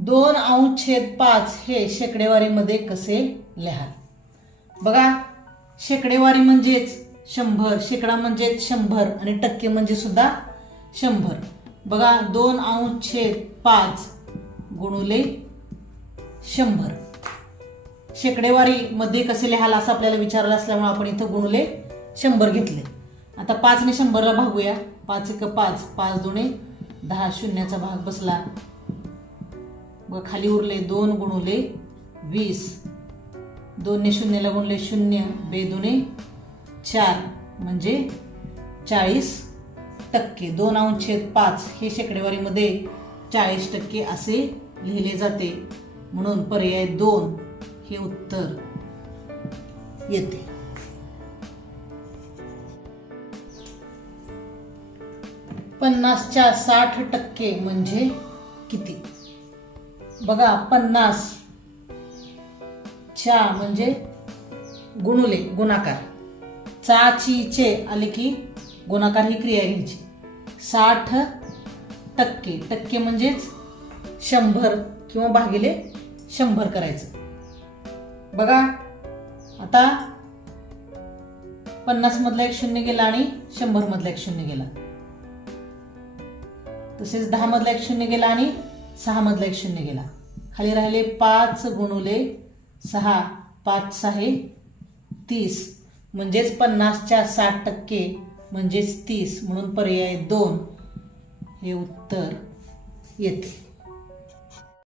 2/5 हे शेकडेवारीमध्ये कसे लिहाल? बघा, शेकडेवारी म्हणजेच 100, शेकडा म्हणजेच 100 आणि टक्के म्हणजे सुद्धा 100. बघा, 2/5 गुणुले 100. शेकडेवारी मध्ये कसे लिहाल असं आपल्याला विचारलं असल्यामुळे आपण इथं गुणुले 100 घेतले. आता 5 ने 100ला भागूया. 5 1 5, 5 2 10, शून्याचा भाग बसला. बघा, खाली उरले 2 गुणुले 20. 2 ने 0ला गुणले 0, 2 2 4 म्हणजे 40%. 2/5 हे शेकडेवारीमध्ये 40% असे लिहिले जाते. म्हणून पर्याय 2 हे उत्तर येते. पन्नासच्या 60% म्हणजे किती? बघा, 50 च्या म्हणजे गुणुले गुणाकार, चा ची चे आले की गुणाकार ही क्रिया घ्यायची. 60% टक्के म्हणजेच 100 किंवा भागिले 100 करायचं. बघा, आता 50 मधला एक शून्य गेला आणि 100 मधला एक शून्य गेला. तसेच 10 मधला एक शून्य गेला आणि 6 मधला एक शून्य गेला. खाली राहिले 5 गुणुले 6, 5 6 30 म्हणजेच 50च्या 60% म्हणजेच 30. म्हणून पर्याय 2 हे उत्तर येते.